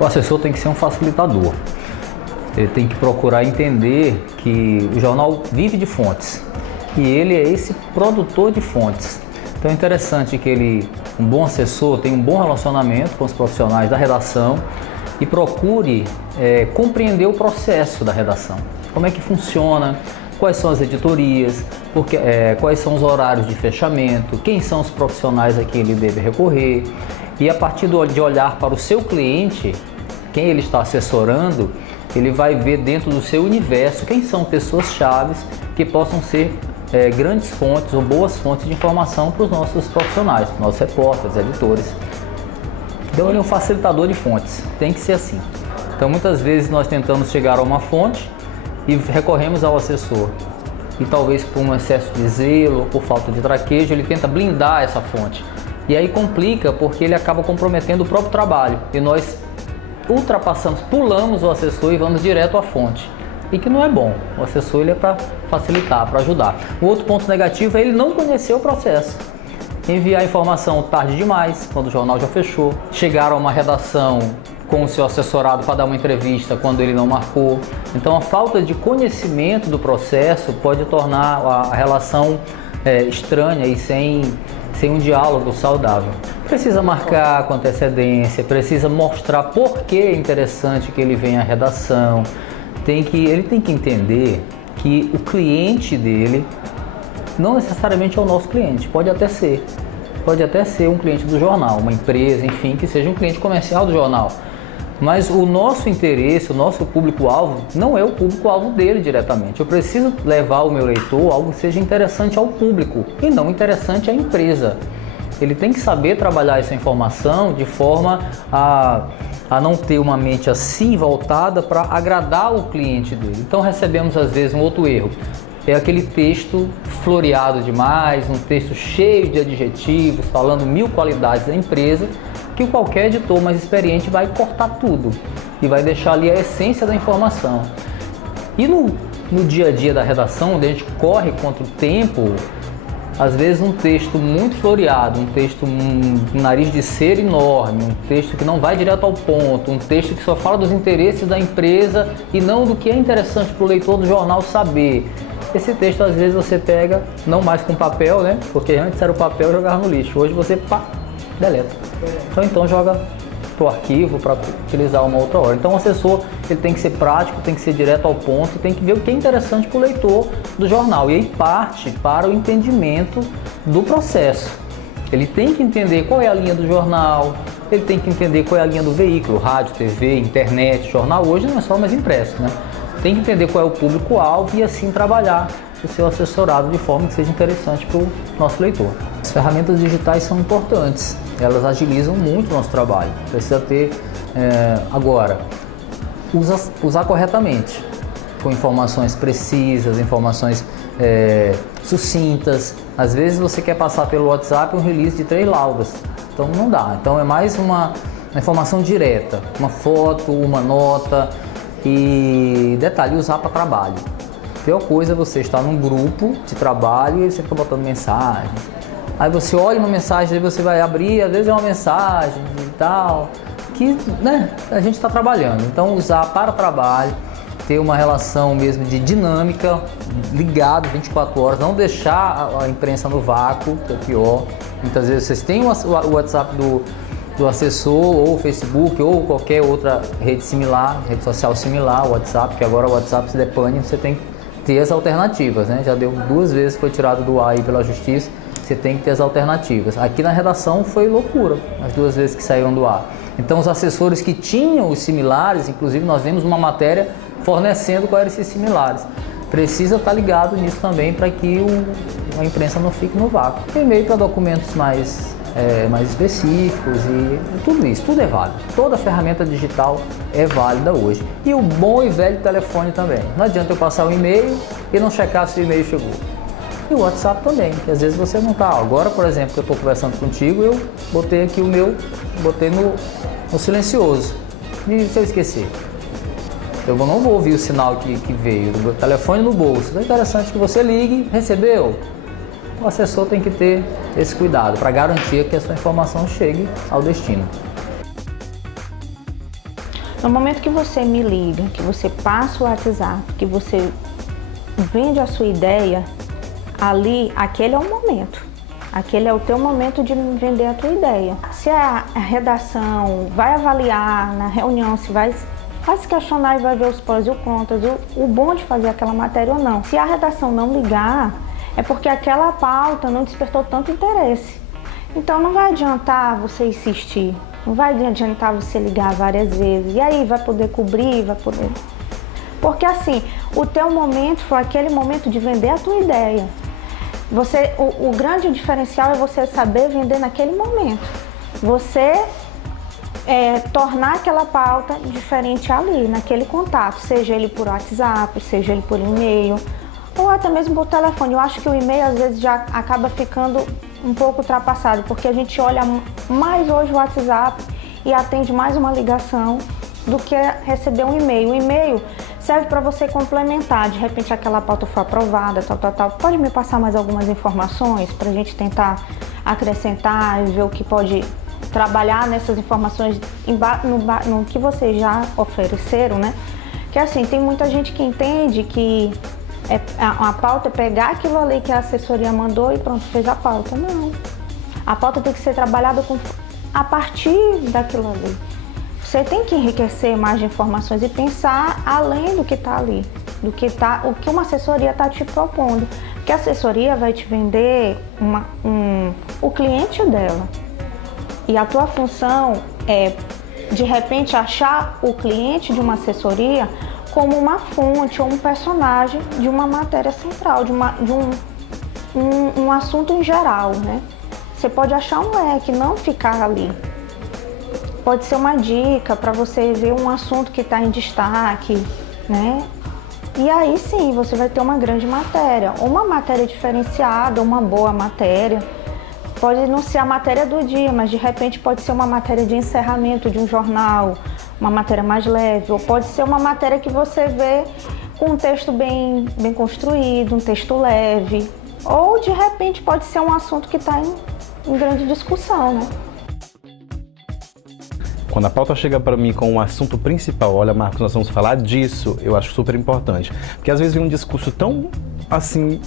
O assessor tem que ser um facilitador. Ele tem que procurar entender que o jornal vive de fontes e ele é esse produtor de fontes. Então é interessante que um bom assessor, tenha um bom relacionamento com os profissionais da redação e procure compreender o processo da redação. Como é que funciona, quais são as editorias, quais são os horários de fechamento, quem são os profissionais a quem ele deve recorrer. E a partir de olhar para o seu cliente, quem ele está assessorando, ele vai ver dentro do seu universo quem são pessoas-chave que possam ser grandes fontes ou boas fontes de informação para os nossos profissionais, nossos repórteres, editores. Então ele é um facilitador de fontes, tem que ser assim. Então muitas vezes nós tentamos chegar a uma fonte e recorremos ao assessor. E talvez por um excesso de zelo ou por falta de traquejo, ele tenta blindar essa fonte. E aí complica porque ele acaba comprometendo o próprio trabalho. E nós pulamos o assessor e vamos direto à fonte. E que não é bom. O assessor ele é para facilitar, para ajudar. O outro ponto negativo é ele não conhecer o processo. Enviar informação tarde demais, quando o jornal já fechou. Chegar a uma redação com o seu assessorado para dar uma entrevista quando ele não marcou. Então a falta de conhecimento do processo pode tornar a relação estranha e sem um diálogo saudável. Precisa marcar com antecedência, precisa mostrar por que é interessante que ele venha à redação. Ele tem que entender que o cliente dele não necessariamente é o nosso cliente, pode até ser um cliente do jornal, uma empresa, enfim, que seja um cliente comercial do jornal. Mas o nosso interesse, o nosso público-alvo, não é o público-alvo dele diretamente. Eu preciso levar o meu leitor a algo que seja interessante ao público e não interessante à empresa. Ele tem que saber trabalhar essa informação de forma a não ter uma mente assim voltada para agradar o cliente dele. Então recebemos às vezes um outro erro. É aquele texto floreado demais, um texto cheio de adjetivos, falando 1000 qualidades da empresa, que qualquer editor mais experiente vai cortar tudo e vai deixar ali a essência da informação. E no dia a dia da redação, onde a gente corre contra o tempo, às vezes um texto muito floreado, um texto com nariz de cera enorme, um texto que não vai direto ao ponto, um texto que só fala dos interesses da empresa e não do que é interessante para o leitor do jornal saber. Esse texto às vezes você pega, não mais com papel, né? Porque antes era o papel e jogava no lixo, hoje você deleta. Então joga para o arquivo para utilizar uma outra hora. Então o assessor ele tem que ser prático, tem que ser direto ao ponto, tem que ver o que é interessante para o leitor do jornal e aí parte para o entendimento do processo. Ele tem que entender qual é a linha do jornal, ele tem que entender qual é a linha do veículo, rádio, TV, internet, jornal. Hoje não é só mais impresso, né? Tem que entender qual é o público-alvo e assim trabalhar o seu assessorado de forma que seja interessante para o nosso leitor. As ferramentas digitais são importantes, elas agilizam muito o nosso trabalho. Precisa ter, agora, usar corretamente, com informações precisas, informações sucintas. Às vezes você quer passar pelo WhatsApp um release de 3 laudas, então não dá. Então é mais uma informação direta, uma foto, uma nota e, detalhe, usar para trabalho. A pior coisa é você estar num grupo de trabalho e você fica botando mensagem. Aí você olha uma mensagem, aí você vai abrir, às vezes é uma mensagem e tal, que a gente está trabalhando. Então usar para trabalho, ter uma relação mesmo de dinâmica, ligado 24 horas, não deixar a imprensa no vácuo, que é pior. Muitas vezes vocês têm o WhatsApp do assessor, ou o Facebook, ou qualquer outra rede similar, rede social similar, o WhatsApp, que agora o WhatsApp se depane, você tem que ter as alternativas, né? Já deu 2 vezes, foi tirado do ar aí pela justiça, você tem que ter as alternativas. Aqui na redação foi loucura, as 2 vezes que saíram do ar. Então os assessores que tinham os similares, inclusive nós vimos uma matéria fornecendo quais eram esses similares. Precisa estar ligado nisso também para que a imprensa não fique no vácuo. E-mail para documentos mais específicos e tudo isso, tudo é válido. Toda ferramenta digital é válida hoje. E o bom e velho telefone também. Não adianta eu passar um e-mail e não checar se o e-mail chegou. E o WhatsApp também, que às vezes você não está. Agora, por exemplo, que eu estou conversando contigo, eu botei aqui botei no silencioso. E se eu esquecer? Eu não vou ouvir o sinal que veio, o telefone no bolso. É interessante que você ligue, recebeu? o assessor tem que ter esse cuidado para garantir que a sua informação chegue ao destino. No momento que você me liga, que você passa o WhatsApp, que você vende a sua ideia, ali, aquele é o momento. Aquele é o teu momento de vender a tua ideia. Se a redação vai avaliar na reunião, se vai se questionar e vai ver os prós e os contras, o bom de fazer aquela matéria ou não. Se a redação não ligar, é porque aquela pauta não despertou tanto interesse. Então não vai adiantar você insistir, não vai adiantar você ligar várias vezes. E aí vai poder cobrir, vai poder... Porque assim, o teu momento foi aquele momento de vender a tua ideia. O grande diferencial é você saber vender naquele momento. Você tornar aquela pauta diferente ali, naquele contato, seja ele por WhatsApp, seja ele por e-mail, ou até mesmo por telefone. Eu acho que o e-mail às vezes já acaba ficando um pouco ultrapassado, porque a gente olha mais hoje o WhatsApp e atende mais uma ligação do que receber um e-mail. O e-mail serve para você complementar, de repente aquela pauta foi aprovada, tal. Pode me passar mais algumas informações para a gente tentar acrescentar e ver o que pode trabalhar nessas informações no que vocês já ofereceram, né? Que assim, tem muita gente que entende que a pauta é pegar aquilo ali que a assessoria mandou e pronto, fez a pauta. Não. A pauta tem que ser trabalhada a partir daquilo ali. Você tem que enriquecer mais de informações e pensar além do que está ali, o que uma assessoria está te propondo. Porque a assessoria vai te vender o cliente dela. E a tua função é, de repente, achar o cliente de uma assessoria como uma fonte ou um personagem de uma matéria central, de um assunto em geral, né? Você pode achar um leque, não ficar ali. Pode ser uma dica para você ver um assunto que está em destaque, né? E aí sim, você vai ter uma grande matéria, ou uma matéria diferenciada, uma boa matéria. Pode não ser a matéria do dia, mas de repente pode ser uma matéria de encerramento de um jornal, uma matéria mais leve, ou pode ser uma matéria que você vê com um texto bem construído, um texto leve, ou de repente pode ser um assunto que está em grande discussão, né? Quando a pauta chega para mim com um assunto principal, olha, Marcos, nós vamos falar disso, eu acho super importante. Porque às vezes vem um discurso tão, assim,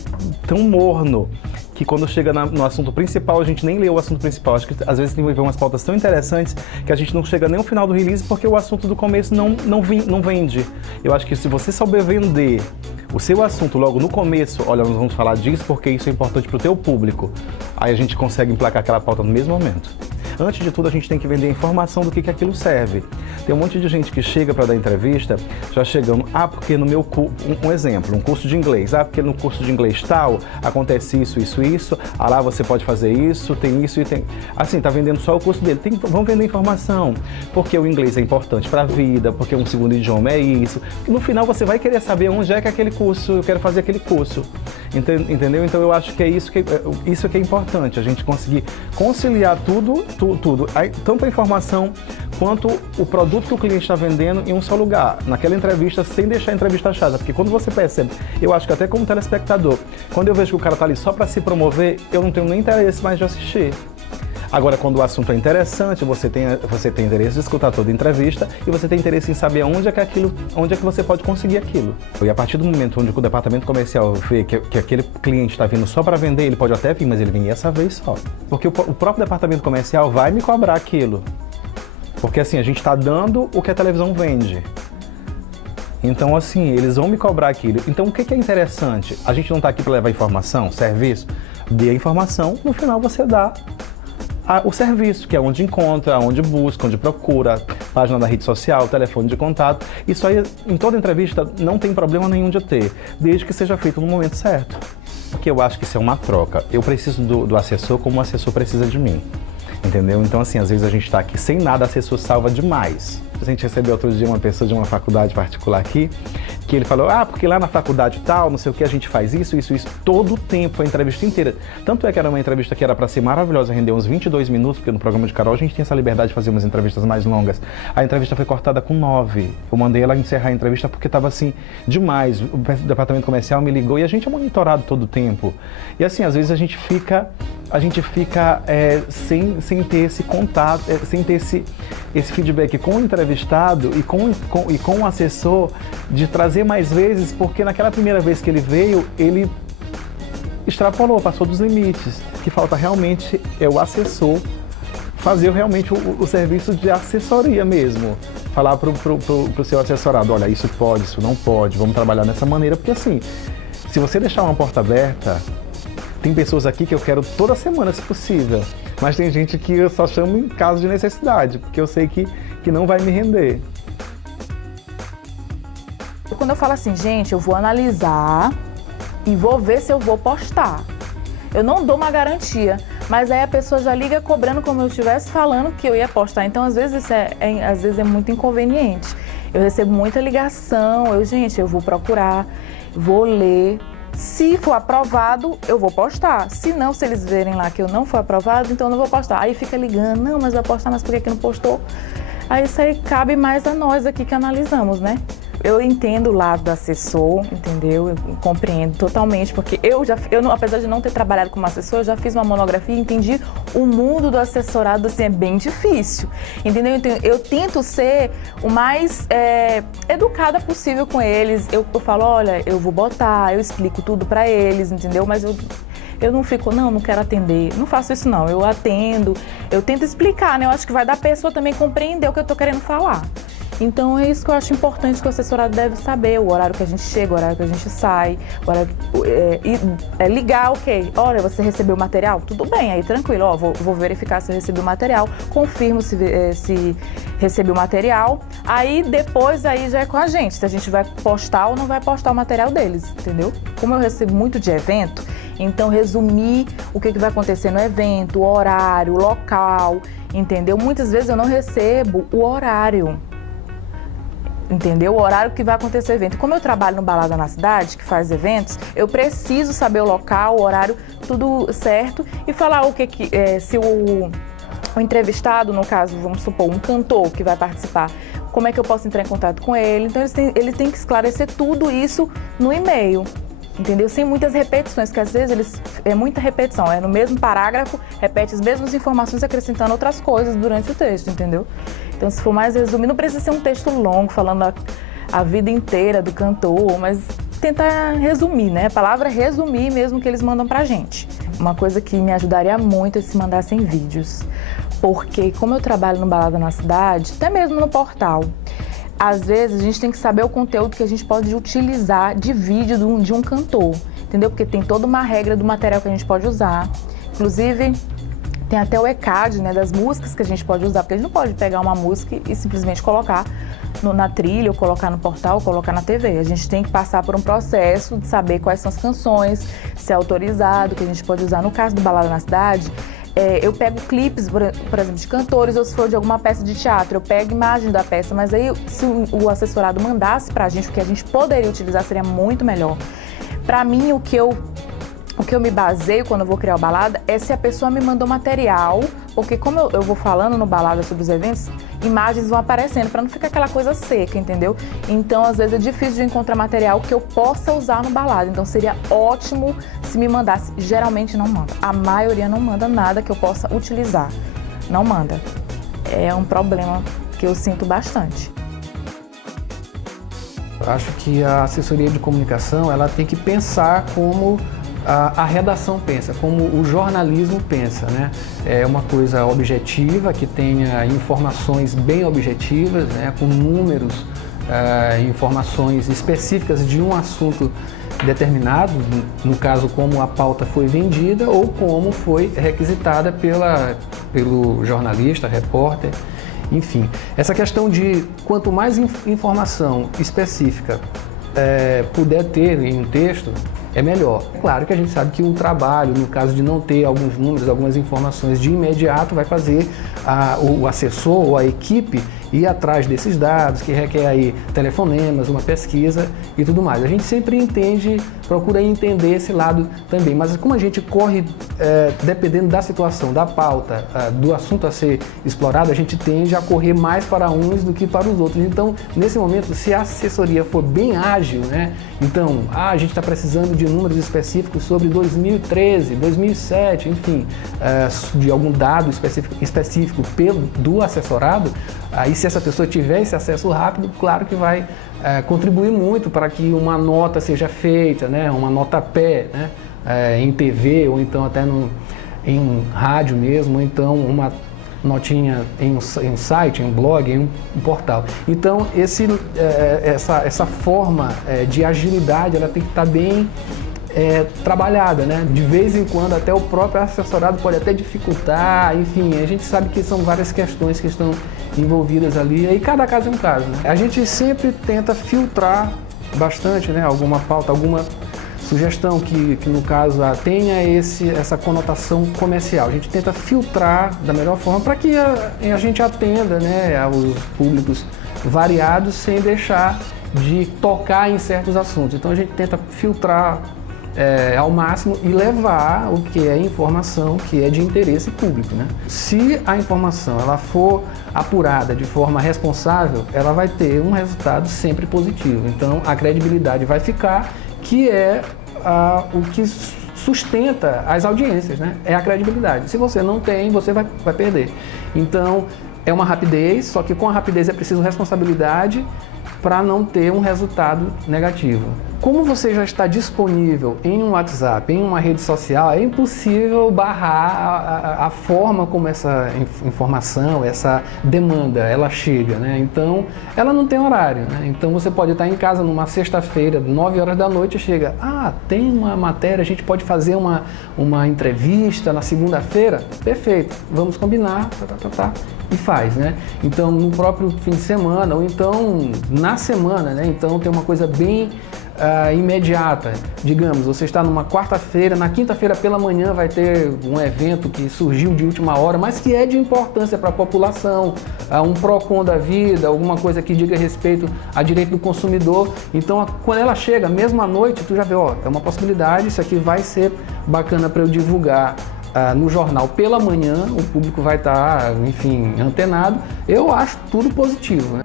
tão morno, que quando chega no assunto principal, a gente nem lê o assunto principal. Acho que às vezes tem que ver umas pautas tão interessantes que a gente não chega nem ao final do release porque o assunto do começo não vende. Eu acho que se você souber vender o seu assunto logo no começo, olha, nós vamos falar disso porque isso é importante para o teu público, aí a gente consegue emplacar aquela pauta no mesmo momento. Antes de tudo, a gente tem que vender a informação do que aquilo serve. Tem um monte de gente que chega para dar entrevista, já chegando, porque no meu curso, um exemplo, um curso de inglês, porque no curso de inglês tal, acontece isso, lá você pode fazer isso, tem isso e tem... Assim, tá vendendo só o curso dele. Vamos vender informação, porque o inglês é importante para a vida, porque um segundo idioma é isso. E no final você vai querer saber onde é que é aquele curso, eu quero fazer aquele curso. Entendeu? Então eu acho que é isso que é importante, a gente conseguir conciliar tudo, tanto a informação quanto o produto que o cliente está vendendo em um só lugar, naquela entrevista, sem deixar a entrevista chata, porque quando você percebe, eu acho que até como telespectador, quando eu vejo que o cara está ali só para se promover, eu não tenho nem interesse mais de assistir. Agora, quando o assunto é interessante, você tem interesse de escutar toda a entrevista e você tem interesse em saber onde é que você pode conseguir aquilo. E a partir do momento onde o departamento comercial vê que aquele cliente está vindo só para vender, ele pode até vir, mas ele vem essa vez só. Porque o próprio departamento comercial vai me cobrar aquilo. Porque assim, a gente está dando o que a televisão vende. Então assim, eles vão me cobrar aquilo. Então o que é interessante? A gente não está aqui para levar informação, serviço. Dê a informação, no final você dá o serviço, que é onde encontra, onde busca, onde procura, página da rede social, telefone de contato. Isso aí, em toda entrevista, não tem problema nenhum de ter, desde que seja feito no momento certo. Porque eu acho que isso é uma troca. Eu preciso do assessor como o assessor precisa de mim. Entendeu? Então, assim, às vezes a gente está aqui sem nada, assessor salva demais. A gente recebeu outro dia uma pessoa de uma faculdade particular aqui, que ele falou, porque lá na faculdade tal, não sei o que, a gente faz isso, todo o tempo, a entrevista inteira. Tanto é que era uma entrevista que era para ser maravilhosa, rendeu uns 22 minutos, porque no programa de Carol a gente tem essa liberdade de fazer umas entrevistas mais longas. A entrevista foi cortada com 9. Eu mandei ela encerrar a entrevista porque estava assim, demais. O departamento comercial me ligou e a gente é monitorado todo o tempo. E assim, às vezes a gente fica sem ter esse contato, sem ter esse feedback com o entrevistado e com o assessor de trazer mais vezes, porque naquela primeira vez que ele veio, ele extrapolou, passou dos limites. O que falta realmente é o assessor fazer realmente o serviço de assessoria mesmo. Falar pro seu assessorado, olha, isso pode, isso não pode, vamos trabalhar dessa maneira, porque assim, se você deixar uma porta aberta, tem pessoas aqui que eu quero toda semana, se possível, mas tem gente que eu só chamo em caso de necessidade, porque eu sei que não vai me render. Quando eu falo assim, gente, eu vou analisar e vou ver se eu vou postar. Eu não dou uma garantia, mas aí a pessoa já liga cobrando como eu estivesse falando que eu ia postar. Então, às vezes, às vezes é muito inconveniente. Eu recebo muita ligação, eu vou procurar, vou ler. Se for aprovado, eu vou postar. Se não, se eles verem lá que eu não fui aprovado, então eu não vou postar. Aí fica ligando, não, mas vai postar, mas por que não postou? Aí isso aí cabe mais a nós aqui que analisamos, né? Eu entendo o lado do assessor, entendeu? Eu compreendo totalmente, porque apesar de não ter trabalhado como assessor, eu já fiz uma monografia e entendi o mundo do assessorado, assim, é bem difícil, entendeu? Eu tento ser o mais educada possível com eles. Eu falo, olha, eu vou botar, eu explico tudo pra eles, entendeu? Mas eu não fico, não quero atender, não faço isso não, eu atendo, eu tento explicar, né? Eu acho que vai dar a pessoa também compreender o que eu tô querendo falar. Então é isso que eu acho importante que o assessorado deve saber, o horário que a gente chega, o horário que a gente sai, o horário, ligar, ok, olha, você recebeu o material? Tudo bem, aí tranquilo, vou verificar se eu recebi o material, confirmo se recebi o material, aí depois aí já é com a gente, se a gente vai postar ou não vai postar o material deles, entendeu? Como eu recebo muito de evento, então resumir o que vai acontecer no evento, o horário, o local, entendeu? Muitas vezes eu não recebo o horário. Entendeu? O horário que vai acontecer o evento. Como eu trabalho no Balada na Cidade, que faz eventos, eu preciso saber o local, o horário, tudo certo e falar se o entrevistado, no caso, vamos supor, um cantor que vai participar, como é que eu posso entrar em contato com ele. Então, eles têm que esclarecer tudo isso no e-mail. Entendeu? Sem muitas repetições, que às vezes é muita repetição, no mesmo parágrafo, repete as mesmas informações acrescentando outras coisas durante o texto, entendeu? Então, se for mais resumido, não precisa ser um texto longo, falando a vida inteira do cantor, mas tentar resumir, né? A palavra é resumir mesmo que eles mandam pra gente. Uma coisa que me ajudaria muito é se mandassem vídeos, porque como eu trabalho no Balada na Cidade, até mesmo no portal, às vezes a gente tem que saber o conteúdo que a gente pode utilizar de vídeo de um cantor, entendeu? Porque tem toda uma regra do material que a gente pode usar. Inclusive, tem até o ECAD, né, das músicas que a gente pode usar, porque a gente não pode pegar uma música e simplesmente colocar na trilha, ou colocar no portal, ou colocar na TV. A gente tem que passar por um processo de saber quais são as canções, se é autorizado, que a gente pode usar. No caso do Balada na Cidade, eu pego clipes, por exemplo, de cantores, ou se for de alguma peça de teatro, eu pego imagens da peça, mas aí se o assessorado mandasse pra gente o que a gente poderia utilizar, seria muito melhor. Pra mim, o que eu me baseio quando eu vou criar o Balada é se a pessoa me mandou material, porque como eu vou falando no Balada sobre os eventos, imagens vão aparecendo, para não ficar aquela coisa seca, entendeu? Então, às vezes é difícil de encontrar material que eu possa usar no Balada, então seria ótimo se me mandasse. Geralmente não manda, a maioria não manda nada que eu possa utilizar, não manda. É um problema que eu sinto bastante. Eu acho que a assessoria de comunicação, ela tem que pensar como a redação pensa, como o jornalismo pensa, né? É uma coisa objetiva, que tenha informações bem objetivas, né? Com números, informações específicas de um assunto determinado, no caso como a pauta foi vendida ou como foi requisitada pelo jornalista, repórter, enfim. Essa questão de quanto mais informação específica puder ter em um texto, é melhor. É claro que a gente sabe que um trabalho, no caso de não ter alguns números, algumas informações de imediato, vai fazer o assessor ou a equipe ir atrás desses dados, que requer aí telefonemas, uma pesquisa e tudo mais. A gente sempre procura entender esse lado também, mas como a gente corre, dependendo da situação, da pauta, do assunto a ser explorado, a gente tende a correr mais para uns do que para os outros. Então, nesse momento, se a assessoria for bem ágil, né? Então, a gente está precisando de números específicos sobre 2013, 2007, enfim, de algum dado específico do assessorado, aí se essa pessoa tiver esse acesso rápido, claro que vai contribuir muito para que uma nota seja feita, né? Uma nota a pé, né? Em TV ou então até em rádio mesmo, ou então uma notinha em um site, em um blog, em um portal. Então, essa forma de agilidade, ela tem que estar bem trabalhada, né? De vez em quando, até o próprio assessorado pode até dificultar, enfim, a gente sabe que são várias questões que estão envolvidas ali, e cada caso é um caso, né? A gente sempre tenta filtrar bastante, né? Alguma pauta, alguma sugestão que no caso tenha essa conotação comercial. A gente tenta filtrar da melhor forma para que a gente atenda, né, aos públicos variados sem deixar de tocar em certos assuntos. Então a gente tenta filtrar ao máximo e levar o que é informação que é de interesse público, né? Se a informação ela for apurada de forma responsável, ela vai ter um resultado sempre positivo. Então a credibilidade vai ficar, que é o que sustenta as audiências, né? É a credibilidade. Se você não tem, você vai perder. Então é uma rapidez, só que com a rapidez é preciso responsabilidade para não ter um resultado negativo. Como você já está disponível em um WhatsApp, em uma rede social, é impossível barrar a forma como essa informação, essa demanda, ela chega, né? Então, ela não tem horário, né? Então, você pode estar em casa numa sexta-feira, 9 horas da noite, chega, tem uma matéria, a gente pode fazer uma entrevista na segunda-feira? Perfeito, vamos combinar, e faz, né? Então, no próprio fim de semana, ou então na semana, né? Então, tem uma coisa bem imediata. Digamos, você está numa quarta-feira, na quinta-feira pela manhã vai ter um evento que surgiu de última hora, mas que é de importância para a população, um PROCON da vida, alguma coisa que diga respeito a direito do consumidor. Então, quando ela chega, mesmo à noite, tu já vê, é uma possibilidade, isso aqui vai ser bacana para eu divulgar no jornal pela manhã, o público vai estar, enfim, antenado. Eu acho tudo positivo, né?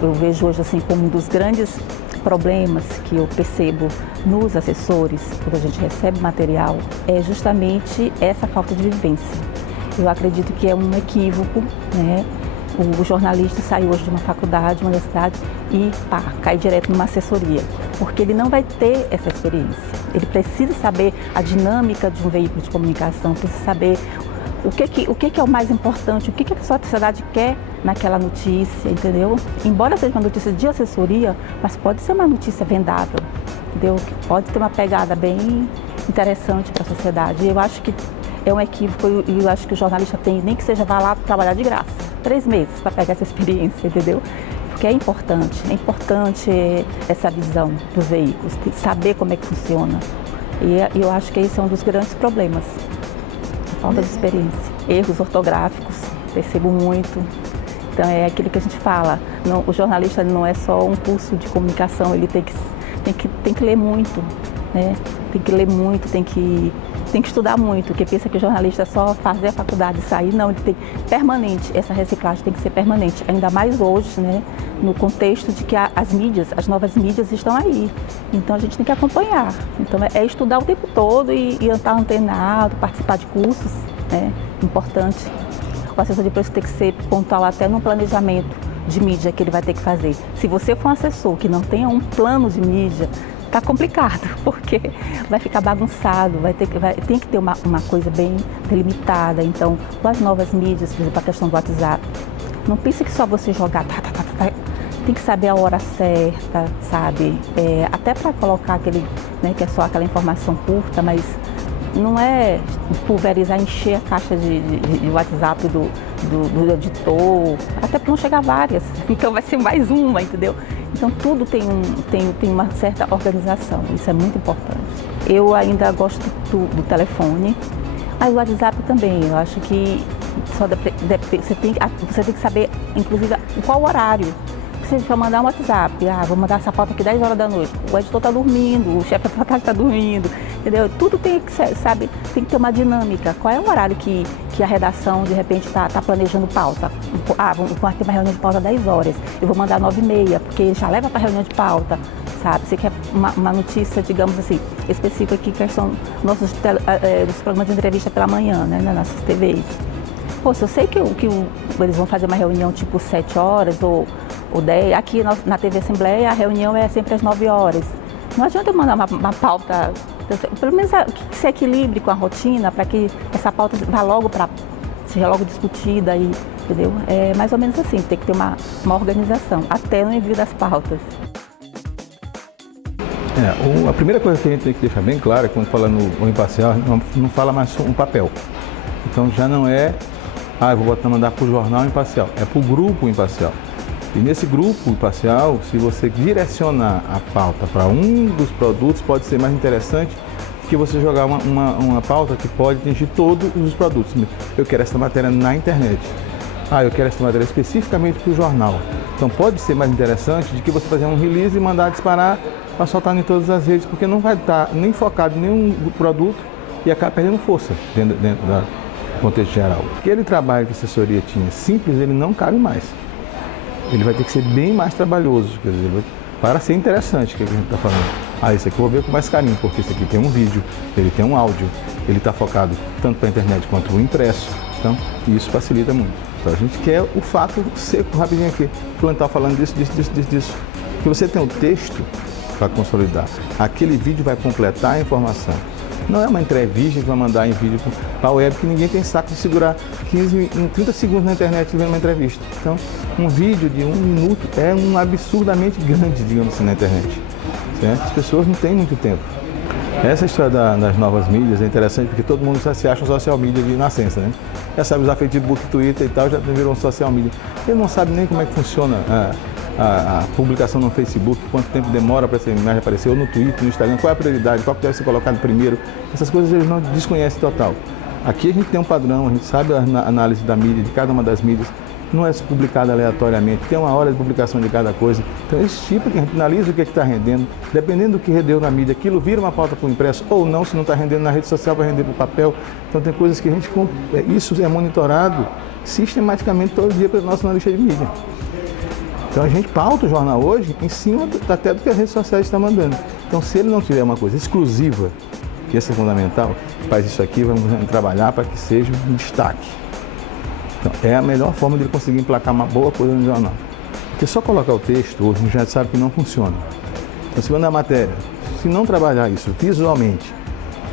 Eu vejo hoje assim como um dos grandes problemas que eu percebo nos assessores, quando a gente recebe material, é justamente essa falta de vivência. Eu acredito que é um equívoco, né? O jornalista sai hoje de uma faculdade, uma universidade e cai direto numa assessoria, porque ele não vai ter essa experiência. Ele precisa saber a dinâmica de um veículo de comunicação, precisa saber o que é o mais importante, o que a sociedade quer naquela notícia, entendeu? Embora seja uma notícia de assessoria, mas pode ser uma notícia vendável, entendeu? Pode ter uma pegada bem interessante para a sociedade. Eu acho que é um equívoco e eu acho que o jornalista tem, nem que seja, vá lá trabalhar de graça, 3 meses para pegar essa experiência, entendeu? Porque é importante essa visão dos veículos, saber como é que funciona. E eu acho que esse é um dos grandes problemas. Falta de experiência. Erros ortográficos, percebo muito. Então é aquilo que a gente fala, o jornalista não é só um curso de comunicação, ele tem que ler muito, né? Tem que ler muito, tem que estudar muito, porque pensa que o jornalista é só fazer a faculdade e sair, não, ele tem permanente, essa reciclagem tem que ser permanente, ainda mais hoje, né? No contexto de que as novas mídias estão aí, então a gente tem que acompanhar, então é estudar o tempo todo e estar antenado, participar de cursos, né? Importante. O assessor de preço tem que ser pontual até no planejamento de mídia que ele vai ter que fazer. Se você for um assessor que não tenha um plano de mídia, tá complicado, porque vai ficar bagunçado, tem que ter uma coisa bem delimitada. Então, com as novas mídias, por exemplo, a questão do WhatsApp, não pense que só você jogar, tem que saber a hora certa, sabe? Até para colocar aquele, né, que é só aquela informação curta, mas não é pulverizar, encher a caixa de WhatsApp do editor, até para não chegar várias, então vai ser mais uma, entendeu? Então tudo tem uma certa organização, isso é muito importante. Eu ainda gosto do telefone, mas o WhatsApp também, eu acho que você tem que saber, inclusive, qual horário. Se você for mandar um WhatsApp, vou mandar essa pauta aqui 10 horas da noite, o editor está dormindo, o chefe da sua casa está dormindo, entendeu? Tudo tem que ser, sabe, tem que ter uma dinâmica. Qual é o horário que a redação, de repente, está planejando pauta? Vamos ter uma reunião de pauta 10 horas, eu vou mandar 9h30, porque ele já leva para a reunião de pauta, sabe? Você quer uma notícia, digamos assim, específica aqui, que são nossos programas de entrevista pela manhã, né, nas nossas TVs. Pô, se eu sei que eles vão fazer uma reunião tipo 7 horas ou 10, aqui na TV Assembleia a reunião é sempre às 9 horas. Não adianta eu mandar uma pauta, pelo menos que se equilibre com a rotina para que essa pauta seja logo discutida, entendeu? É mais ou menos assim, tem que ter uma organização, até no envio das pautas. A primeira coisa que a gente tem que deixar bem clara quando fala no imparcial, não fala mais um papel. Então já não é, eu vou mandar para o jornal imparcial, é para o grupo imparcial. E nesse grupo imparcial, se você direcionar a pauta para um dos produtos, pode ser mais interessante que você jogar uma pauta que pode atingir todos os produtos. Eu quero essa matéria na internet. Eu quero essa matéria especificamente para o jornal. Então pode ser mais interessante de que você fazer um release e mandar disparar para soltar em todas as redes, porque não vai estar nem focado em nenhum produto e acaba perdendo força dentro do contexto geral. Aquele trabalho que a assessoria tinha simples, ele não cabe mais. Ele vai ter que ser bem mais trabalhoso, quer dizer, para ser interessante o que a gente está falando. Esse aqui eu vou ver com mais carinho, porque esse aqui tem um vídeo, ele tem um áudio, ele está focado tanto para a internet quanto o impresso, então isso facilita muito. Então a gente quer o fato seco, rapidinho aqui, fulano está falando disso. Que você tem o texto para consolidar, aquele vídeo vai completar a informação. Não é uma entrevista que vai mandar em vídeo para a web, que ninguém tem saco de segurar 30 segundos na internet vendo uma entrevista. Então, um vídeo de 1 minuto é um absurdamente grande, digamos assim, na internet. Certo? As pessoas não têm muito tempo. Essa história das novas mídias é interessante porque todo mundo já se acha um social media de nascença, né? Já sabe usar Facebook, Twitter e tal, já virou um social media. Ele não sabe nem como é que funciona a publicação no Facebook, quanto tempo demora para essa imagem aparecer, ou no Twitter, no Instagram, qual é a prioridade, qual que deve ser colocado primeiro. Essas coisas eles não desconhecem total. Aqui a gente tem um padrão, a gente sabe a análise da mídia, de cada uma das mídias, não é publicada aleatoriamente, tem uma hora de publicação de cada coisa. Então esse tipo que a gente analisa o que está rendendo, dependendo do que rendeu na mídia, aquilo vira uma pauta para o impresso ou não, se não está rendendo na rede social, vai render para o papel. Então tem coisas que a gente, isso é monitorado sistematicamente todo dia pelo nosso analista de mídia. Então a gente pauta o jornal hoje em cima até do que as redes sociais estão mandando. Então se ele não tiver uma coisa exclusiva, que isso é fundamental, faz isso aqui, vamos trabalhar para que seja um destaque. Então é a melhor forma de ele conseguir emplacar uma boa coisa no jornal. Porque só colocar o texto hoje a gente já sabe que não funciona. Então se mandar a matéria, se não trabalhar isso visualmente,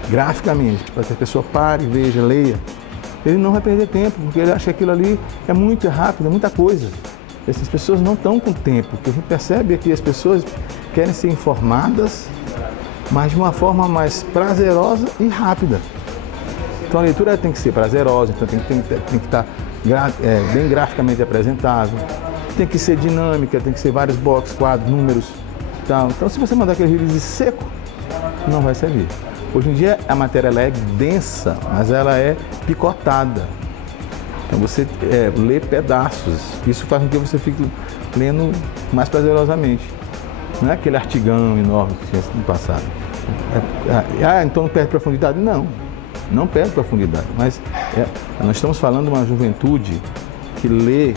graficamente, para que a pessoa pare, veja, leia, ele não vai perder tempo, porque ele acha que aquilo ali é muito rápido, é muita coisa. Essas pessoas não estão com tempo. O que a gente percebe é que as pessoas querem ser informadas, mas de uma forma mais prazerosa e rápida. Então a leitura tem que ser prazerosa, então tem que estar bem graficamente apresentável, tem que ser dinâmica, tem que ser vários boxes, quadros, números. Então se você mandar aquele release seco, não vai servir. Hoje em dia a matéria ela é densa, mas ela é picotada. Então você lê pedaços, isso faz com que você fique lendo mais prazerosamente. Não é aquele artigão enorme que tinha no passado. Então não perde profundidade? Não perde profundidade, mas nós estamos falando de uma juventude que lê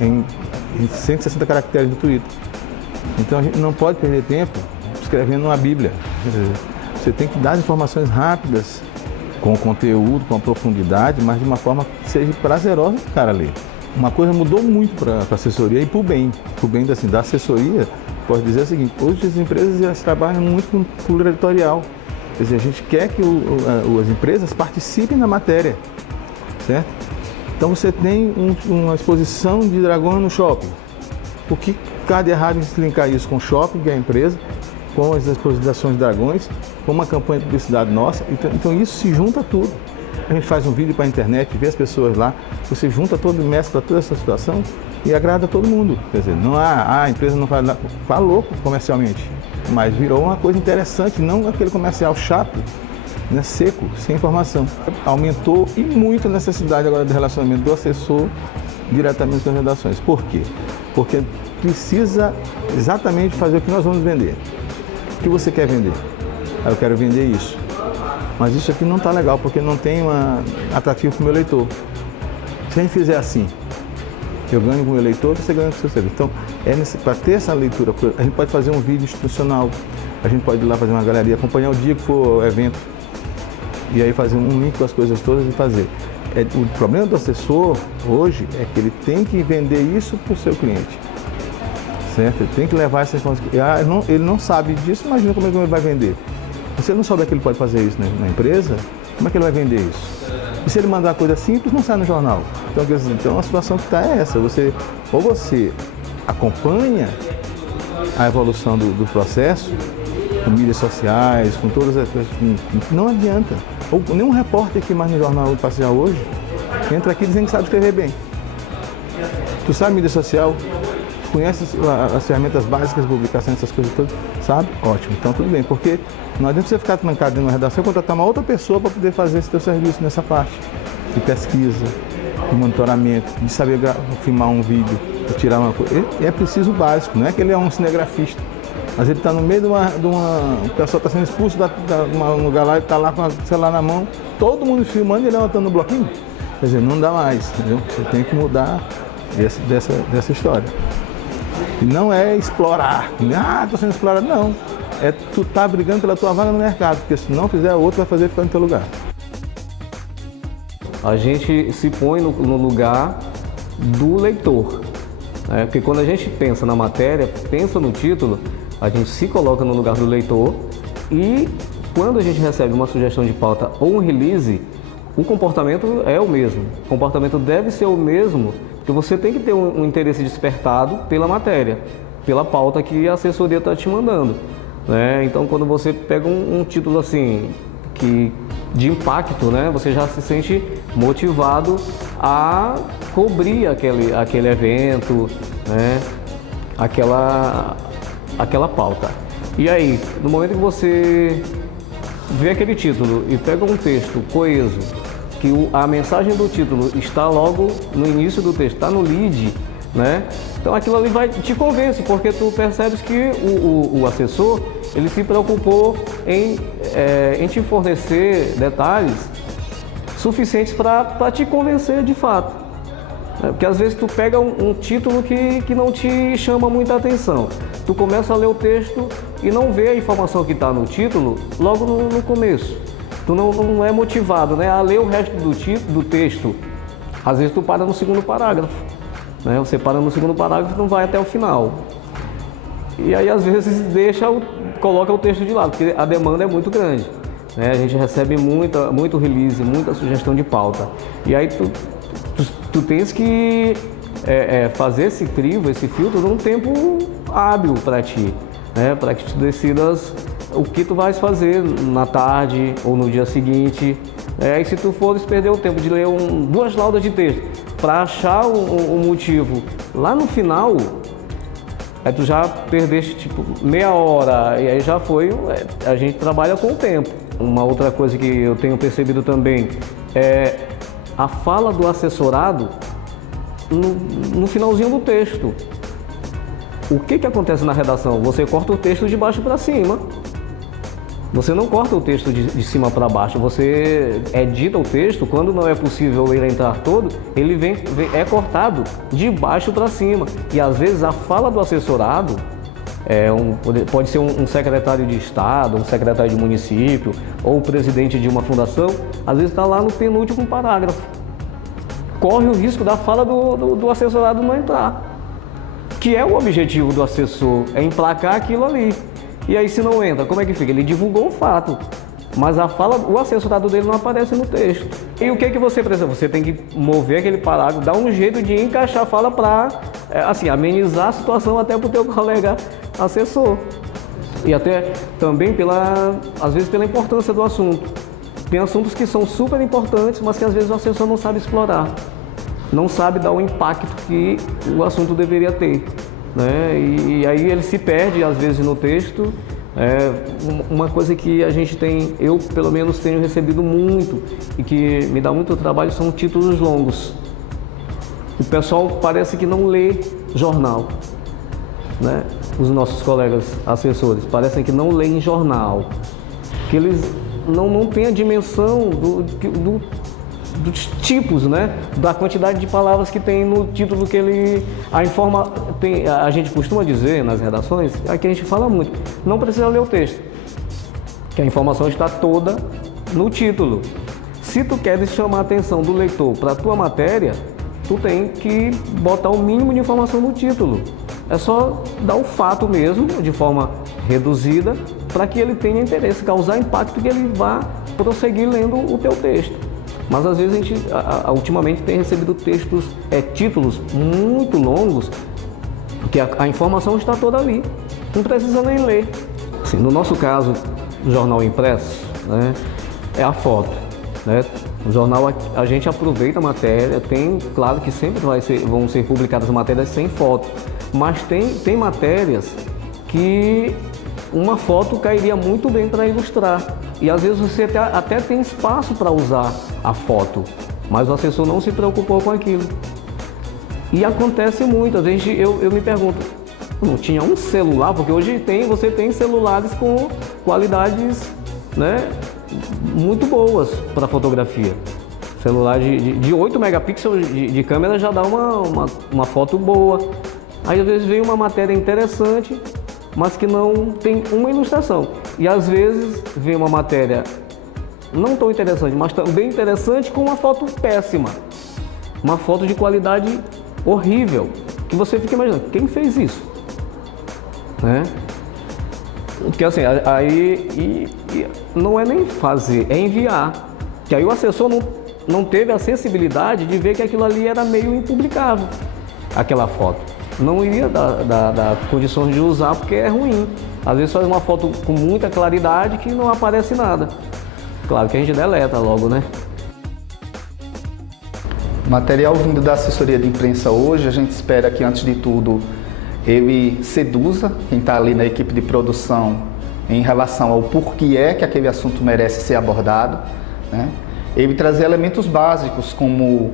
em 160 caracteres do Twitter. Então a gente não pode perder tempo escrevendo uma Bíblia. Você tem que dar as informações rápidas, com conteúdo, com profundidade, mas de uma forma que seja prazerosa para o cara ler. Uma coisa mudou muito para a assessoria e para o bem da assessoria, posso dizer o seguinte, hoje as empresas elas trabalham muito com cultura editorial, quer dizer, a gente quer que as empresas participem da matéria, certo? Então você tem uma exposição de dragões no shopping, o que está de errado em se linkar isso com o shopping, que é a empresa, com as exposições de dragões, com uma campanha de publicidade nossa, então isso se junta tudo. A gente faz um vídeo para a internet, vê as pessoas lá, você junta todo, mescla toda essa situação e agrada todo mundo. Quer dizer, não a empresa não faz louco comercialmente, mas virou uma coisa interessante, não aquele comercial chato né, seco, sem informação. Aumentou e muito a necessidade agora do relacionamento do assessor diretamente com as redações. Por quê? Porque precisa exatamente fazer o que nós vamos vender. O que você quer vender? Eu quero vender isso. Mas isso aqui não está legal, porque não tem atrativo para o meu leitor. Se a gente fizer assim, eu ganho com o meu leitor, você ganha com o seu serviço. Então, para ter essa leitura, a gente pode fazer um vídeo institucional, a gente pode ir lá fazer uma galeria, acompanhar o dia que for o evento, e aí fazer um link com as coisas todas e fazer. O problema do assessor hoje é que ele tem que vender isso para o seu cliente. Certo? Ele tem que levar essa informação. Ele não sabe disso, imagina como é que ele vai vender. Se ele não souber que ele pode fazer isso na empresa, como é que ele vai vender isso? E se ele mandar coisa simples, não sai no jornal. Então a situação que está é essa. Você acompanha a evolução do processo, com mídias sociais, com todas as coisas. Não adianta. Nenhum repórter que mais no Jornal Imparcial hoje entra aqui dizendo que sabe escrever bem. Tu sabe mídia social? Conhece as ferramentas básicas de publicação, essas coisas todas? Sabe? Ótimo. Então tudo bem, porque não adianta você ficar trancado dentro de uma redação e contratar uma outra pessoa para poder fazer esse teu serviço nessa parte de pesquisa, de monitoramento, de saber filmar um vídeo, de tirar uma coisa. É preciso o básico, não é que ele é um cinegrafista. Mas ele está no meio de uma... O pessoal está sendo expulso de um lugar lá, ele está lá com o celular na mão, todo mundo filmando e ele levantando no bloquinho. Quer dizer, não dá mais, entendeu? Você tem que mudar dessa história. E não é explorar. Estou sendo explorado. Não. É tu tá brigando pela tua vaga no mercado, porque se não fizer, o outro vai fazer ficar no teu lugar. A gente se põe no lugar do leitor. Porque quando a gente pensa na matéria, pensa no título, a gente se coloca no lugar do leitor e quando a gente recebe uma sugestão de pauta ou um release, o comportamento é o mesmo. O comportamento deve ser o mesmo, porque você tem que ter um interesse despertado pela matéria, pela pauta que a assessoria está te mandando. Então, quando você pega um título assim, de impacto, você já se sente motivado a cobrir aquele evento, aquela pauta. E aí, no momento que você vê aquele título e pega um texto coeso, que a mensagem do título está logo no início do texto, está no lead, então aquilo ali te convence, porque tu percebes que o assessor, ele se preocupou em te fornecer detalhes suficientes para te convencer de fato. Porque às vezes tu pega um título que não te chama muita atenção. Tu começa a ler o texto e não vê a informação que está no título logo no começo. Tu não é motivado a ler o resto do texto. Às vezes tu para no segundo parágrafo. Você para no segundo parágrafo e não vai até o final. E aí às vezes coloca o texto de lado, porque a demanda é muito grande. A gente recebe muito release, muita sugestão de pauta. E aí tu tens que fazer esse crivo, esse filtro num tempo hábil para ti, para que tu decidas o que tu vais fazer na tarde ou no dia seguinte. E se tu fores perder o tempo de ler 2 laudas de texto para achar o motivo lá no final, aí tu já perdeste meia hora e aí já foi. A gente trabalha com o tempo. Uma outra coisa que eu tenho percebido também é a fala do assessorado no finalzinho do texto. O que acontece na redação? Você corta o texto de baixo para cima. Você não corta o texto de cima para baixo. Você edita o texto, quando não é possível ele entrar todo, ele é cortado de baixo para cima. E às vezes a fala do assessorado pode ser um secretário de Estado, um secretário de município ou o presidente de uma fundação, às vezes está lá no penúltimo parágrafo. Corre o risco da fala do assessorado não entrar, que é o objetivo do assessor, é emplacar aquilo ali. E aí se não entra, como é que fica? Ele divulgou o fato, mas o assessorado dele não aparece no texto. E o que você precisa? Você tem que mover aquele parágrafo, dar um jeito de encaixar a fala para amenizar a situação até para o teu colega assessor. E até também às vezes pela importância do assunto. Tem assuntos que são super importantes, mas que às vezes o assessor não sabe explorar. Não sabe dar o impacto que o assunto deveria ter. E aí ele se perde às vezes no texto Uma coisa que a gente tem, eu pelo menos tenho recebido muito e que me dá muito trabalho são títulos longos. O pessoal parece que não lê jornal, né? Os nossos colegas assessores parecem que não leem jornal, que eles não têm a dimensão dos tipos, né? Da quantidade de palavras que tem no título que ele a gente costuma dizer nas redações, aqui a gente fala muito, não precisa ler o texto, que a informação está toda no título. Se tu queres chamar a atenção do leitor para a tua matéria, tu tem que botar o mínimo de informação no título. É só dar o fato mesmo, de forma reduzida, para que ele tenha interesse, causar impacto, que ele vá prosseguir lendo o teu texto. Mas às vezes a gente, ultimamente, tem recebido títulos muito longos, porque a informação está toda ali, não precisa nem ler. Assim, no nosso caso, o jornal impresso, né, é a foto, né? O jornal, a gente aproveita a matéria, claro que sempre vão ser publicadas matérias sem foto, mas tem matérias que uma foto cairia muito bem para ilustrar. E às vezes você até tem espaço para usar a foto, mas o assessor não se preocupou com aquilo. E acontece muito, às vezes eu me pergunto, não tinha um celular, porque hoje você tem celulares com qualidades, né, muito boas para fotografia. Celular de 8 megapixels de câmera já dá uma foto boa. Aí às vezes vem uma matéria interessante, mas que não tem uma ilustração. E às vezes vem uma matéria não tão interessante, mas também interessante, com uma foto péssima. Uma foto de qualidade horrível, que você fica imaginando, quem fez isso? Né? Porque assim, aí não é nem fazer, é enviar. Que aí o assessor não teve a sensibilidade de ver que aquilo ali era meio impublicável, aquela foto. Não iria dar condições de usar porque é ruim. Às vezes faz uma foto com muita claridade que não aparece nada. Claro que a gente deleta logo, né? Material vindo da assessoria de imprensa hoje, a gente espera que, antes de tudo, ele seduza quem está ali na equipe de produção em relação ao porquê que aquele assunto merece ser abordado, né? Ele trazer elementos básicos como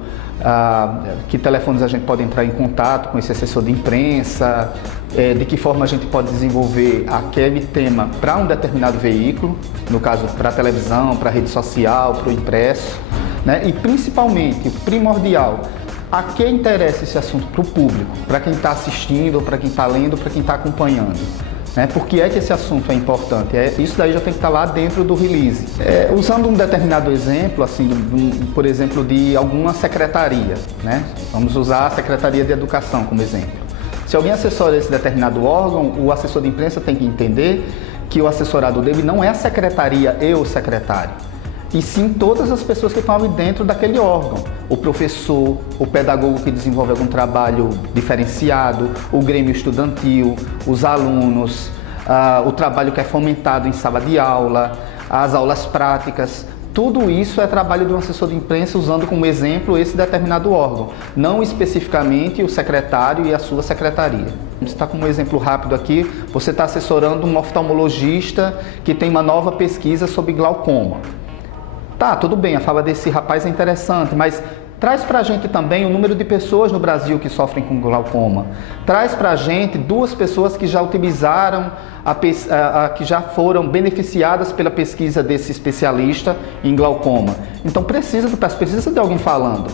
que telefones a gente pode entrar em contato com esse assessor de imprensa, de que forma a gente pode desenvolver aquele tema para um determinado veículo, no caso para a televisão, para a rede social, para o impresso, né? E principalmente, o primordial, a que interessa esse assunto para o público, para quem está assistindo, para quem está lendo, para quem está acompanhando. Né? Por que é que esse assunto é importante? Isso daí já tem que estar lá dentro do release. Usando um determinado exemplo, assim, por exemplo, de alguma secretaria, né? Vamos usar a Secretaria de Educação como exemplo. Se alguém assessora esse determinado órgão, o assessor de imprensa tem que entender que o assessorado dele não é a secretaria e o secretário, e sim todas as pessoas que estão ali dentro daquele órgão. O professor, o pedagogo que desenvolve algum trabalho diferenciado, o grêmio estudantil, os alunos, o trabalho que é fomentado em sala de aula, as aulas práticas. Tudo isso é trabalho de um assessor de imprensa usando como exemplo esse determinado órgão, não especificamente o secretário e a sua secretaria. Você está com um exemplo rápido aqui, você está assessorando um oftalmologista que tem uma nova pesquisa sobre glaucoma. Tá, tudo bem, a fala desse rapaz é interessante, mas traz pra gente também o número de pessoas no Brasil que sofrem com glaucoma. Traz pra gente 2 pessoas que já utilizaram, que já foram beneficiadas pela pesquisa desse especialista em glaucoma. Então precisa de alguém falando,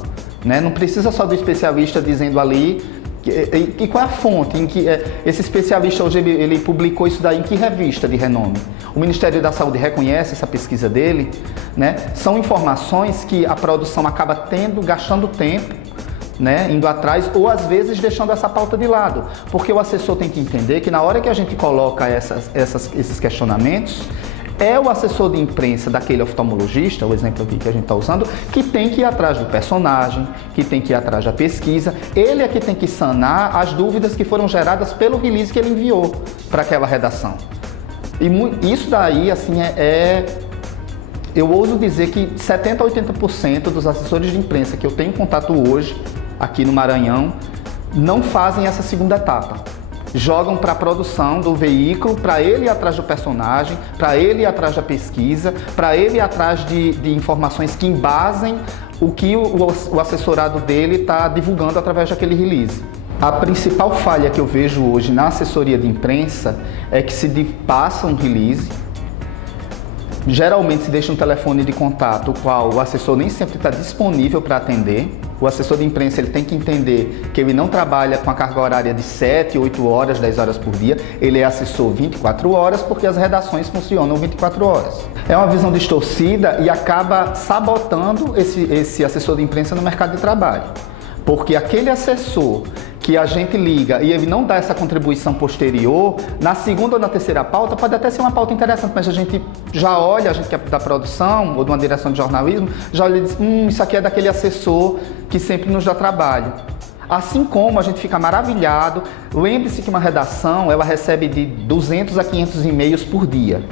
né? Não precisa só do especialista dizendo ali. E qual é a fonte em que esse especialista hoje ele publicou isso daí, em que revista de renome? O Ministério da Saúde reconhece essa pesquisa dele, né? São informações que a produção acaba gastando tempo, né, indo atrás, ou às vezes deixando essa pauta de lado, porque o assessor tem que entender que na hora que a gente coloca esses questionamentos, é o assessor de imprensa daquele oftalmologista, o exemplo aqui que a gente está usando, que tem que ir atrás do personagem, que tem que ir atrás da pesquisa. Ele é que tem que sanar as dúvidas que foram geradas pelo release que ele enviou para aquela redação. E isso daí, assim, eu ouso dizer que 70% a 80% dos assessores de imprensa que eu tenho contato hoje, aqui no Maranhão, não fazem essa segunda etapa. jogam para a produção do veículo, para ele ir atrás do personagem, para ele ir atrás da pesquisa, para ele ir atrás de informações que embasem o que o assessorado dele está divulgando através daquele release. A principal falha que eu vejo hoje na assessoria de imprensa é que se passa um release, geralmente se deixa um telefone de contato, o qual o assessor nem sempre está disponível para atender. O assessor de imprensa ele tem que entender que ele não trabalha com a carga horária de 7, 8 horas, 10 horas por dia. Ele é assessor 24 horas porque as redações funcionam 24 horas. É uma visão distorcida e acaba sabotando esse assessor de imprensa no mercado de trabalho. Porque aquele assessor que a gente liga e ele não dá essa contribuição posterior, na segunda ou na terceira pauta, pode até ser uma pauta interessante, mas a gente já olha, a gente que é da produção ou de uma direção de jornalismo, já olha e diz, isso aqui é daquele assessor que sempre nos dá trabalho. Assim como a gente fica maravilhado, lembre-se que uma redação, ela recebe de 200 a 500 e-mails por dia.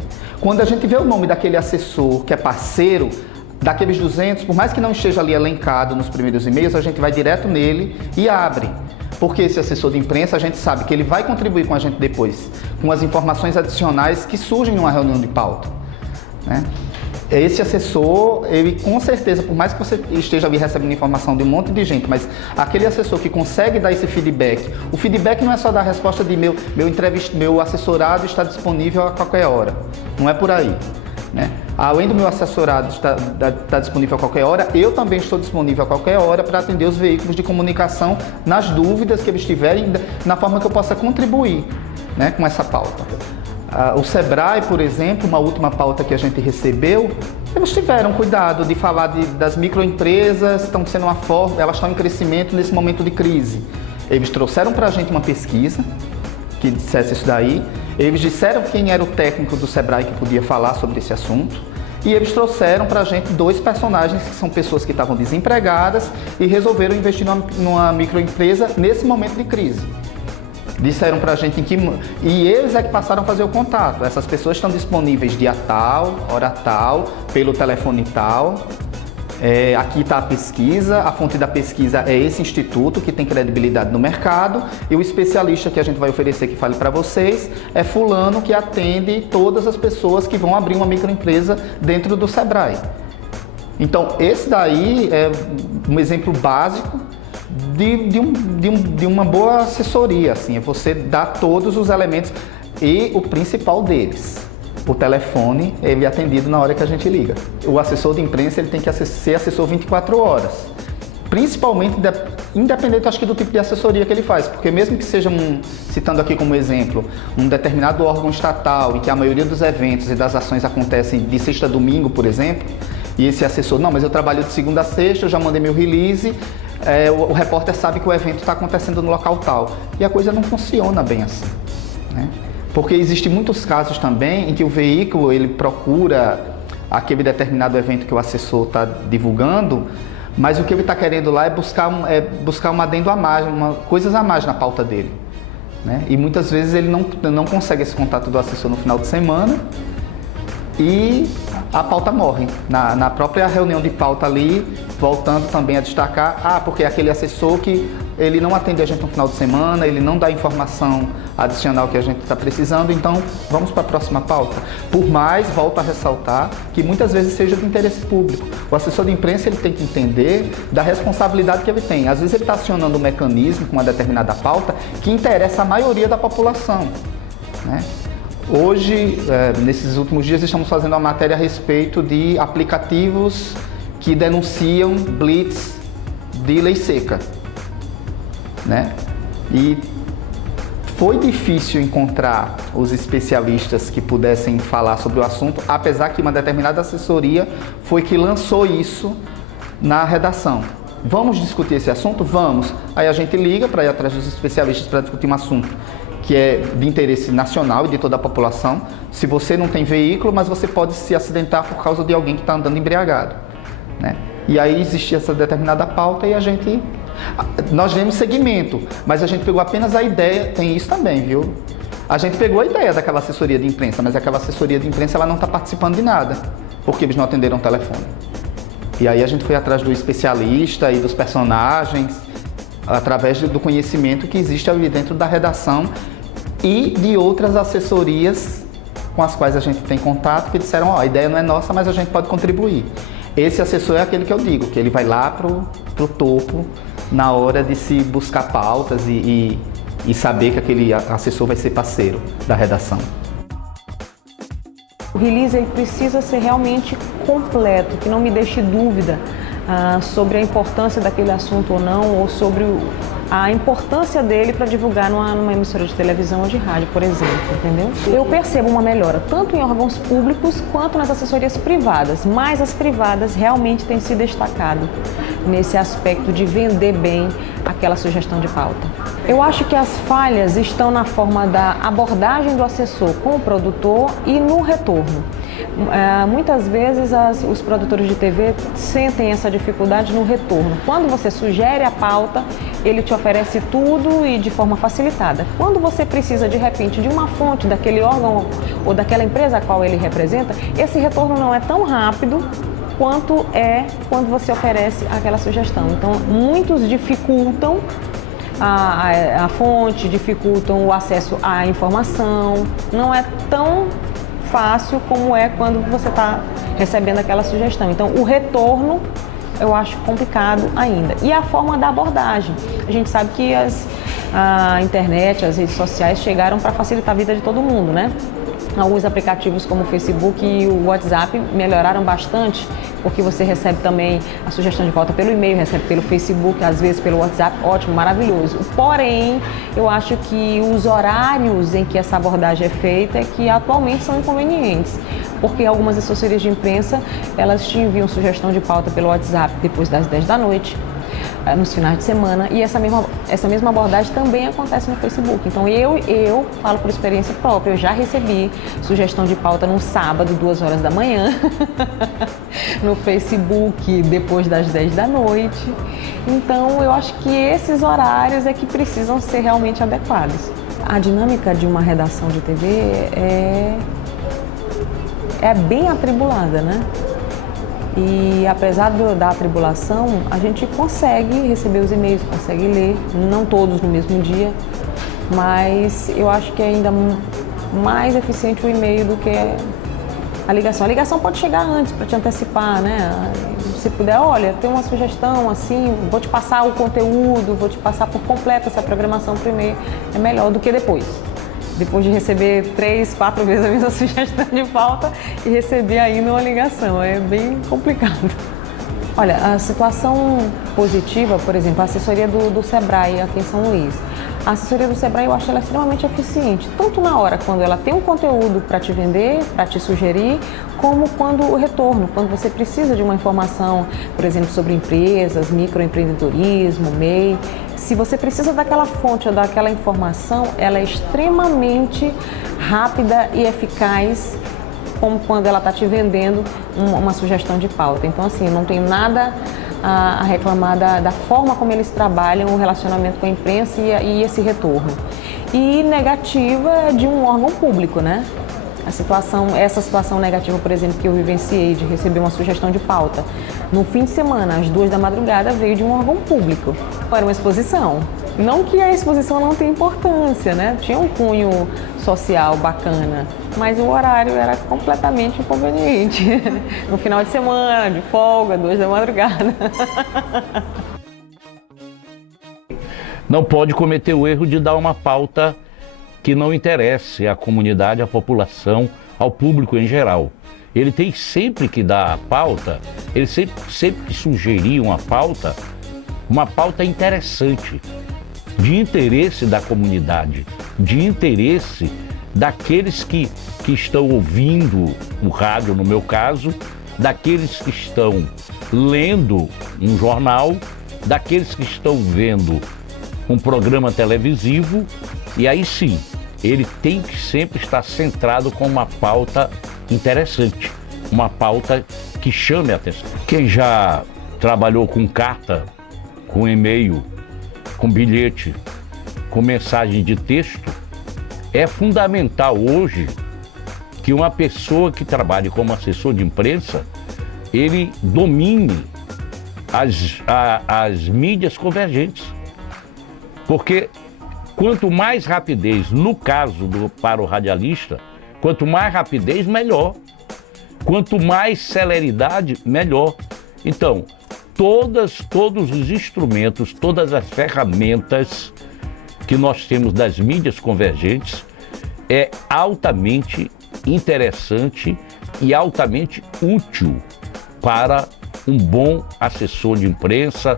Quando a gente vê o nome daquele assessor que é parceiro, daqueles 200, por mais que não esteja ali elencado nos primeiros e-mails, a gente vai direto nele e abre. Porque esse assessor de imprensa, a gente sabe que ele vai contribuir com a gente depois, com as informações adicionais que surgem numa reunião de pauta, né? Esse assessor, ele com certeza, por mais que você esteja ali recebendo informação de um monte de gente, mas aquele assessor que consegue dar esse feedback, o feedback não é só dar a resposta de meu assessorado está disponível a qualquer hora, não é por aí, né? Além do meu assessorado estar disponível a qualquer hora, eu também estou disponível a qualquer hora para atender os veículos de comunicação nas dúvidas que eles tiverem, na forma que eu possa contribuir, né, com essa pauta. O Sebrae, por exemplo, uma última pauta que a gente recebeu, eles tiveram cuidado de falar das microempresas, elas estão em crescimento nesse momento de crise. Eles trouxeram para a gente uma pesquisa que dissesse isso daí. Eles disseram quem era o técnico do Sebrae que podia falar sobre esse assunto e eles trouxeram para a gente 2 personagens que são pessoas que estavam desempregadas e resolveram investir numa microempresa nesse momento de crise. Disseram para a gente e eles é que passaram a fazer o contato. Essas pessoas estão disponíveis dia tal, hora tal, pelo telefone tal. Aqui está a pesquisa, a fonte da pesquisa é esse instituto que tem credibilidade no mercado e o especialista que a gente vai oferecer que fale para vocês é fulano que atende todas as pessoas que vão abrir uma microempresa dentro do Sebrae. Então esse daí é um exemplo básico de uma boa assessoria, assim, é você dar todos os elementos e o principal deles. O telefone, ele é atendido na hora que a gente liga. O assessor de imprensa, ele tem que ser assessor 24 horas. Principalmente, independente, acho que do tipo de assessoria que ele faz. Porque mesmo que seja, citando aqui como exemplo, um determinado órgão estatal, em que a maioria dos eventos e das ações acontecem de sexta a domingo, por exemplo, e esse assessor, não, mas eu trabalho de segunda a sexta, eu já mandei meu release, o repórter sabe que o evento está acontecendo no local tal. E a coisa não funciona bem assim, né? Porque existem muitos casos também em que o veículo ele procura aquele determinado evento que o assessor está divulgando, mas o que ele está querendo lá é buscar um adendo a mais, coisas a mais na pauta dele, né? E muitas vezes ele não consegue esse contato do assessor no final de semana e a pauta morre. Na própria reunião de pauta ali, voltando também a destacar, porque aquele assessor que ele não atende a gente no final de semana, ele não dá informação adicional que a gente está precisando, então vamos para a próxima pauta. Por mais, volto a ressaltar, que muitas vezes seja de interesse público. O assessor de imprensa ele tem que entender da responsabilidade que ele tem. Às vezes ele está acionando um mecanismo com uma determinada pauta que interessa a maioria da população, né? Hoje, nesses últimos dias, estamos fazendo uma matéria a respeito de aplicativos que denunciam blitz de lei seca, né? E foi difícil encontrar os especialistas que pudessem falar sobre o assunto, apesar que uma determinada assessoria foi que lançou isso na redação. Vamos discutir esse assunto? Vamos. Aí a gente liga para ir atrás dos especialistas para discutir um assunto que é de interesse nacional e de toda a população. Se você não tem veículo, mas você pode se acidentar por causa de alguém que está andando embriagado, né? E aí existia essa determinada pauta e nós demos seguimento, mas a gente pegou apenas a ideia, tem isso também, viu? A gente pegou a ideia daquela assessoria de imprensa, mas aquela assessoria de imprensa ela não está participando de nada, porque eles não atenderam o telefone. E aí a gente foi atrás do especialista e dos personagens, através do conhecimento que existe ali dentro da redação e de outras assessorias com as quais a gente tem contato, que disseram, a ideia não é nossa, mas a gente pode contribuir. Esse assessor é aquele que eu digo, que ele vai lá pro topo na hora de se buscar pautas e saber que aquele assessor vai ser parceiro da redação. O release ele precisa ser realmente completo, que não me deixe dúvida sobre a importância daquele assunto ou não, ou sobre a importância dele para divulgar numa emissora de televisão ou de rádio, por exemplo, entendeu? Eu percebo uma melhora tanto em órgãos públicos quanto nas assessorias privadas, mas as privadas realmente têm se destacado nesse aspecto de vender bem aquela sugestão de pauta. Eu acho que as falhas estão na forma da abordagem do assessor com o produtor e no retorno. Muitas vezes os produtores de TV sentem essa dificuldade no retorno. Quando você sugere a pauta, ele te oferece tudo e de forma facilitada. Quando você precisa de repente de uma fonte daquele órgão ou daquela empresa a qual ele representa, esse retorno não é tão rápido quanto é quando você oferece aquela sugestão. Então, muitos dificultam a fonte, dificultam o acesso à informação. Não é tão fácil como é quando você está recebendo aquela sugestão. Então, o retorno eu acho complicado ainda. E a forma da abordagem. A gente sabe que a internet, as redes sociais chegaram para facilitar a vida de todo mundo, né? Alguns aplicativos como o Facebook e o WhatsApp melhoraram bastante, porque você recebe também a sugestão de pauta pelo e-mail, recebe pelo Facebook, às vezes pelo WhatsApp, ótimo, maravilhoso. Porém, eu acho que os horários em que essa abordagem é feita é que atualmente são inconvenientes, porque algumas assessorias de imprensa, elas te enviam sugestão de pauta pelo WhatsApp depois das 10 da noite, nos finais de semana, e essa mesma abordagem também acontece no Facebook. Então eu falo por experiência própria, eu já recebi sugestão de pauta no sábado, 2 horas da manhã, no Facebook depois das 10 da noite. Então eu acho que esses horários é que precisam ser realmente adequados. A dinâmica de uma redação de TV é bem atribulada, né? E apesar da atribulação, a gente consegue receber os e-mails, consegue ler, não todos no mesmo dia, mas eu acho que é ainda mais eficiente o e-mail do que a ligação. A ligação pode chegar antes para te antecipar, né? Se puder, olha, tem uma sugestão assim, vou te passar o conteúdo, vou te passar por completo essa programação por e-mail, é melhor do que depois de receber 3, 4 vezes a mesma sugestão de pauta e receber ainda uma ligação. É bem complicado. Olha, a situação positiva, por exemplo, a assessoria do Sebrae aqui em São Luís. A assessoria do Sebrae eu acho ela extremamente eficiente, tanto na hora quando ela tem um conteúdo para te vender, para te sugerir, como quando o retorno, quando você precisa de uma informação, por exemplo, sobre empresas, microempreendedorismo, MEI. Se você precisa daquela fonte ou daquela informação, ela é extremamente rápida e eficaz, como quando ela está te vendendo uma sugestão de pauta. Então, assim, não tem nada a reclamar da forma como eles trabalham o relacionamento com a imprensa e esse retorno. E negativa de um órgão público, né? Essa situação negativa, por exemplo, que eu vivenciei de receber uma sugestão de pauta no fim de semana, às 2 da madrugada, veio de um órgão público. Era uma exposição. Não que a exposição não tenha importância, né? Tinha um cunho social bacana, mas o horário era completamente inconveniente. No final de semana, de folga, 2 da madrugada. Não pode cometer o erro de dar uma pauta que não interesse à comunidade, à população, ao público em geral. Ele tem sempre que dar a pauta, ele sempre que sugerir uma pauta interessante, de interesse da comunidade, de interesse daqueles que estão ouvindo o rádio, no meu caso, daqueles que estão lendo um jornal, daqueles que estão vendo um programa televisivo, e aí sim, ele tem que sempre estar centrado com uma pauta interessante, uma pauta que chame a atenção. Quem já trabalhou com carta, com e-mail, com bilhete, com mensagem de texto, é fundamental hoje que uma pessoa que trabalhe como assessor de imprensa, ele domine as mídias convergentes. Porque Quanto mais rapidez, no caso para o radialista, quanto mais rapidez, melhor. Quanto mais celeridade, melhor. Então, todos os instrumentos, todas as ferramentas que nós temos das mídias convergentes é altamente interessante e altamente útil para um bom assessor de imprensa,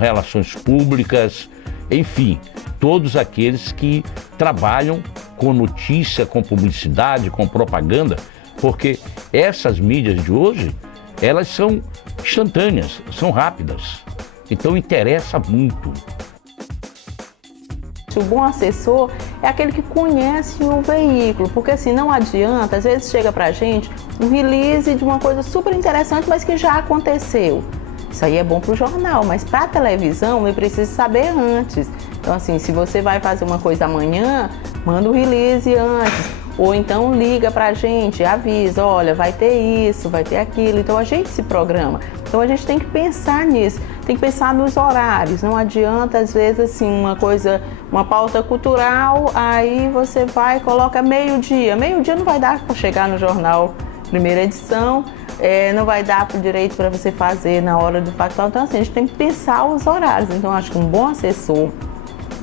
relações públicas, enfim, todos aqueles que trabalham com notícia, com publicidade, com propaganda, porque essas mídias de hoje, elas são instantâneas, são rápidas, então interessa muito. O bom assessor é aquele que conhece o veículo, porque assim, não adianta, às vezes chega pra gente um release de uma coisa super interessante, mas que já aconteceu. Isso aí é bom para o jornal, mas para a televisão eu preciso saber antes. Então assim, se você vai fazer uma coisa amanhã, manda o release antes. Ou então liga pra gente, avisa, olha, vai ter isso, vai ter aquilo. Então a gente se programa. Então a gente tem que pensar nisso, tem que pensar nos horários. Não adianta, às vezes, assim, uma pauta cultural, aí você vai e coloca meio-dia. Meio-dia não vai dar para chegar no jornal, primeira edição, não vai dar por direito para você fazer na hora do factual. Então assim, a gente tem que pensar os horários. Então acho que um bom assessor,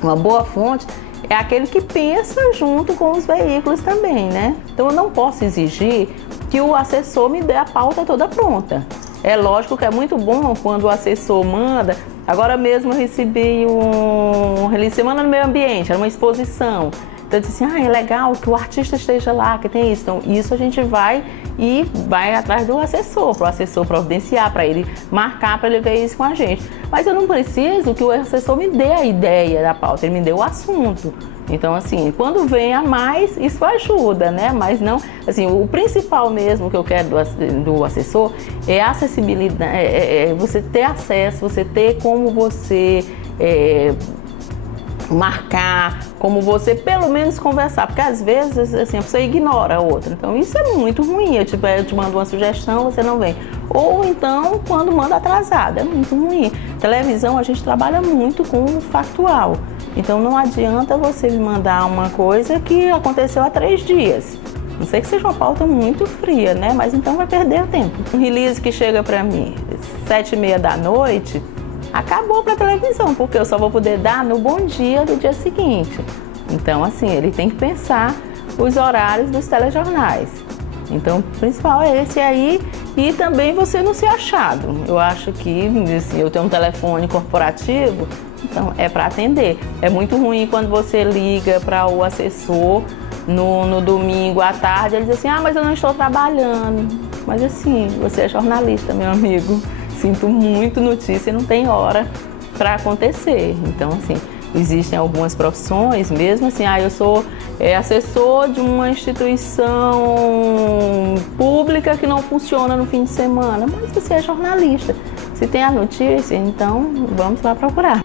uma boa fonte, é aquele que pensa junto com os veículos também, né? Então eu não posso exigir que o assessor me dê a pauta toda pronta. É lógico que é muito bom quando o assessor manda. Agora mesmo eu recebi um release semana no meio ambiente, era uma exposição. Então eu disse assim, é legal que o artista esteja lá, que tem isso. Então isso a gente vai atrás do assessor, para o assessor providenciar, para ele marcar, para ele ver isso com a gente. Mas eu não preciso que o assessor me dê a ideia da pauta, ele me dê o assunto. Então, assim, quando vem a mais, isso ajuda, né? Mas não, assim, o principal mesmo que eu quero do assessor é a acessibilidade, você ter acesso, você ter como você marcar, como você pelo menos conversar, porque às vezes assim, você ignora a outra, então isso é muito ruim, eu te mando uma sugestão, você não vem, ou então quando manda atrasado, é muito ruim. Televisão a gente trabalha muito com o factual, então não adianta você me mandar uma coisa que aconteceu há 3 dias, não sei que seja uma pauta muito fria, né, mas então vai perder tempo. Um release que chega para mim 7h30 da noite, acabou para a televisão, porque eu só vou poder dar no bom dia do dia seguinte. Então, assim, ele tem que pensar os horários dos telejornais. Então, o principal é esse aí e também você não ser achado. Eu acho que, assim, eu tenho um telefone corporativo, então é para atender. É muito ruim quando você liga para o assessor no domingo à tarde, ele diz assim, mas eu não estou trabalhando. Mas assim, você é jornalista, meu amigo. Sinto muito, notícia não tem hora para acontecer. Então, assim, existem algumas profissões, mesmo assim, eu sou assessor de uma instituição pública que não funciona no fim de semana, mas você é jornalista. Se tem a notícia, então vamos lá procurar.